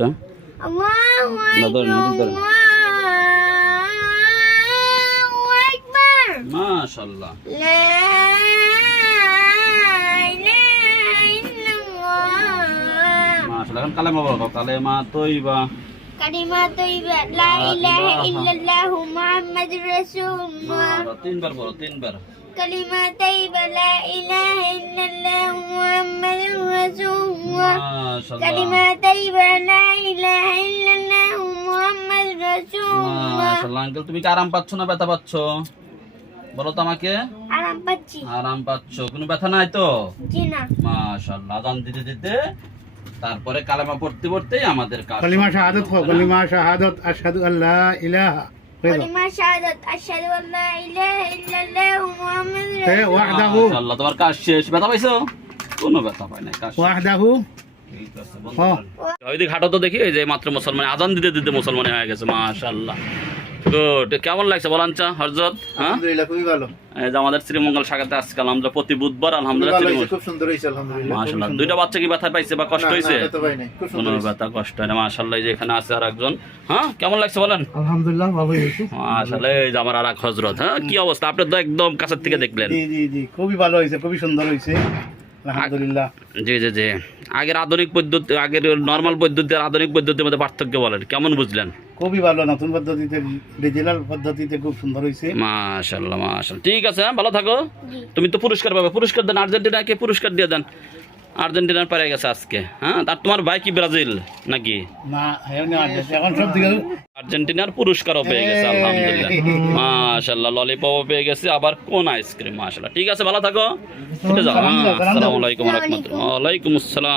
হচ্ছে মাশাআল্লাহ মাশাআল্লাহ এখন কালেমা বলো কালেমা তয়্যিবা কালিমা তয়্যিবা লা ইলাহা ইল্লাল্লাহু মুহাম্মাদুর রাসূলুল্লাহ তিনবার বলো তিনবার কালিমা তয়্যিবা লা ইলাহা ইল্লাল্লাহু মুহাম্মাদুর রাসূলুল্লাহ মাশাআল্লাহ কালিমা তয়্যিবা লা ইলাহা ইল্লাল্লাহু মুহাম্মাদুর রাসূলুল্লাহ মাশাআল্লাহ আঙ্কেল তুমি কি আরাম পাচ্ছ না ব্যথা পাচ্ছ বলো তো আমাকে আরাম পাচ্ছি আরাম পাচ্ছ কোনো ব্যথা নাই তো জি না মাশাআল্লাহ আযান দিতে দিতে তারপরে কালেমা পড়তে পড়তেই আমাদের কাজ কালিমা শাহাদাত কালিমা শাহাদাত আশহাদু আল্লা ইলাহা কালিমা শাহাদাত আশহাদু আল্লা ইলাহা ইল্লাল্লাহু মুহাম্মাদুর ওয়াহদাহু মাশাআল্লাহ তোমার কাজ শেষ ব্যথা পাইছো কোনো ব্যথা পাই না কাজ ওয়াহদাহু ঠিক আছে বন্ধ করেন ওইদিকে হাঁটো তো দেখি এই যে মাত্র মুসলমান আযান দিতে দিতে মুসলমান হয়ে গেছে মাশাআল্লাহ গুড কেমন লাগছে বলাঞ্চা হযরত হ্যাঁ আলহামদুলিল্লাহ খুবই ভালো এই যে আমাদের শ্রীমঙ্গল শাখাতে আজকাল আমরা প্রতি বুধবার আলহামদুলিল্লাহ খুব সুন্দর হইছে আলহামদুলিল্লাহ মাশাআল্লাহ দুইটা বাচ্চা কি ব্যথা পাইছে বা কষ্ট হইছে ব্যথা পাই নাই খুব কোনো সুন্দর ব্যথা কষ্ট হয় না মাশাআল্লাহ এই যে এখানে আছে আরেকজন হ্যাঁ কেমন লাগছে বলেন আলহামদুলিল্লাহ ভালো হইছে মাশাআল্লাহ এই যে আমার আরেক হযরত হ্যাঁ কি অবস্থা আপনি তো একদম কাছের থেকে দেখলেন জি জি জি খুবই ভালো হইছে খুবই সুন্দর হইছে আলহামদুলিল্লাহ জি জি জি আগের আধুনিক পদ্ধতি আগের নরমাল পদ্ধতি আর আধুনিক পদ্ধতির মধ্যে পার্থক্য বলেন কেমন বুঝলেন খুবই ভালো নতুন পদ্ধতিতে ডিজিটাল পদ্ধতিতে খুব সুন্দর হইছে মাশাআল্লাহ মাশাআল্লাহ ঠিক আছে হ্যাঁ ভালো থাকো তুমি তো পুরস্কার পাবে পুরস্কার দেন আর্জেন্টিনাকে পুরস্কার দিয়ে দেন আর্জেন্টিনার পেরে গেছে আজকে হ্যাঁ আর তোমার ভাই কি ব্রাজিল নাকি না এখন সব দিকে আর্জেন্টিনার পুরস্কারও পেয়ে গেছে আলহামদুলিল্লাহ মাশাআল্লাহ ললিপপও পেয়ে গেছে আবার কোন আইসক্রিম মাশাআল্লাহ ঠিক আছে ভালো থাকো আসসালামু আলাইকুম ওয়া রাহমাতুল্লাহ ওয়া আলাইকুম আসসালাম